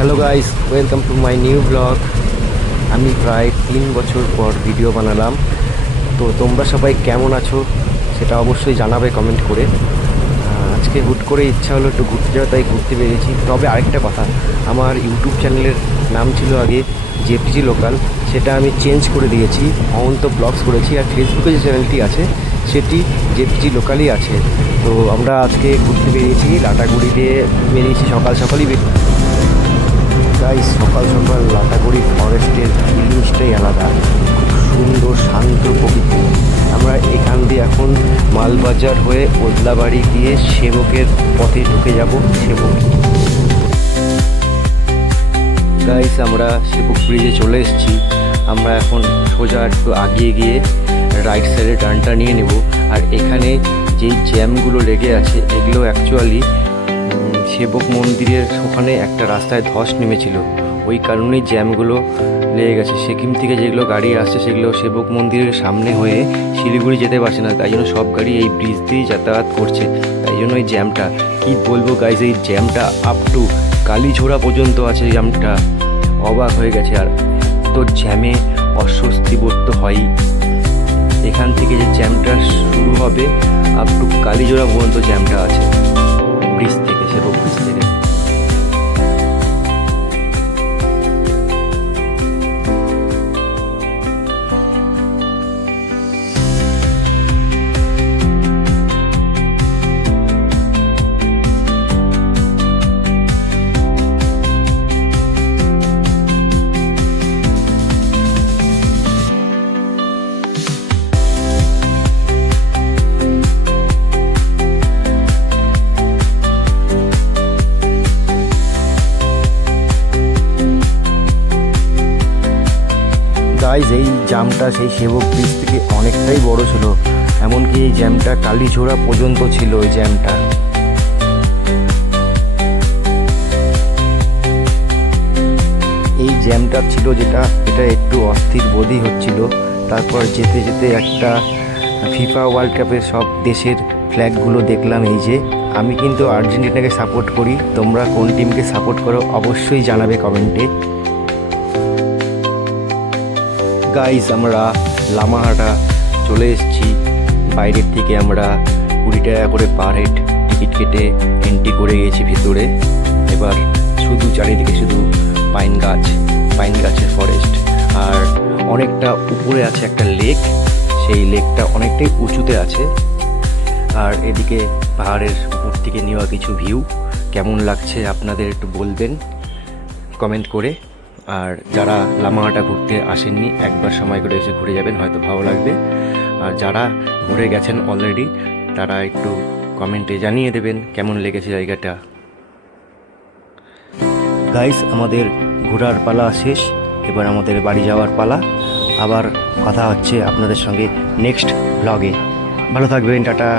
Hello guys, welcome to my new blog. আমি প্রায় 3 বছর পর ভিডিও বানালাম। তো তোমরা সবাই কেমন আছো সেটা অবশ্যই জানাবে কমেন্ট করে। আজকে হুট করে ইচ্ছা হলো একটু ঘুরতে যাওয়া, তাই ঘুরতে বেরিয়েছি। তবে আরেকটা কথা, আমার ইউটিউব চ্যানেলের নাম ছিল আগে জেপিজি লোকাল, সেটা আমি চেঞ্জ করে দিয়েছি, অনন্ত ব্লগস করেছি। আর ফেসবুকে যে চ্যানেলটি আছে সেটি জেপিজি লোকালই আছে। তো আমরা আজকে ঘুরতে বেরিয়েছি, লাটাগুড়ি দিয়ে বেরিয়েছি, সকাল সকালই গাইস। সকাল সকাল লাটাগুড়ি ফরেস্টের ফিলিংসটাই আলাদা, খুব সুন্দর শান্ত প্রকৃতি। আমরা এখান দিয়ে এখন মালবাজার হয়ে ওদলাবাড়ি গিয়ে সেবকের পথে ঢুকে যাব। সেবক গাইস, আমরা সেবক ব্রিজে চলে এসেছি। আমরা এখন সোজা একটু আগিয়ে গিয়ে রাইট সাইডে টার্নটা নিয়ে নেব। আর এখানে যেই জ্যামগুলো লেগে আছে এগুলো অ্যাকচুয়ালি সেবক মন্দিরের ওখানে একটা রাস্তায় ধস নেমেছিল, ওই কারণেই জ্যামগুলো লেগে গেছে। সিকিম থেকে যেগুলো গাড়ি আসছে সেগুলো সেবক মন্দিরের সামনে হয়ে শিলিগুড়ি যেতে পারছে না, তাই জন্য সব গাড়ি এই ব্রিজ দিয়েই যাতায়াত করছে। তাই জন্য এই জ্যামটা, কী বলবো গাইজ, এই জ্যামটা আপ টু কালীঝোড়া পর্যন্ত আছে। জ্যামটা অবাক হয়ে গেছে। আর তো জ্যামে অস্বস্তি বোধ তো হয়ই। এখান থেকে যে জ্যামটা শুরু হবে আপ টু কালীঝোড়া পর্যন্ত জ্যামটা আছে, ব্রিজ থেকে, সেবক ব্রিজ থেকে। গাইজ, এই জ্যামটা সেই সেবক ব্রিজ থেকে অনেকটাই বড় ছিল, এমনকি এই জ্যামটা কালীঝোড়া পর্যন্ত ছিল। ওই জ্যামটা, এই জ্যামটা ছিল যেটা, এটা একটু অস্থির বোধই হচ্ছিল। তারপর যেতে যেতে একটা ফিফা ওয়ার্ল্ড কাপের সব দেশের ফ্ল্যাগগুলো দেখলাম। এই যে, আমি কিন্তু আর্জেন্টিনাকে সাপোর্ট করি, তোমরা কোন টিমকে সাপোর্ট করো অবশ্যই জানাবে কমেন্টে। গাইস, আমরা লামাহাটা চলে এসেছি। বাইরের থেকে আমরা 20 টাকা করে পার হেড টিকিট কেটে এন্ট্রি করে গেছি ভিতরে। এবার শুধু চারিদিকে শুধু পাইন গাছের ফরেস্ট। আর অনেকটা উপরে আছে একটা লেক, সেই লেকটা অনেকটাই উঁচুতে আছে। আর এদিকে পাহাড়ের উপর থেকে নেওয়া কিছু ভিউ কেমন লাগছে আপনাদের একটু বলবেন কমেন্ট করে। আর যারা লামাহাটা ঘুরতে আসেননি, একবার সময় করে এসে ঘুরে যাবেন, হয়তো ভালো লাগবে। আর যারা ঘুরে গেছেন অলরেডি, তারা একটু কমেন্টে জানিয়ে দেবেন কেমন লেগেছে জায়গাটা। গাইস, আমাদের ঘোরার পালা শেষ, এবার আমাদের বাড়ি যাওয়ার পালা। আবার কথা হচ্ছে আপনাদের সঙ্গে নেক্সট ব্লগে। ভালো থাকবেন, টাটা।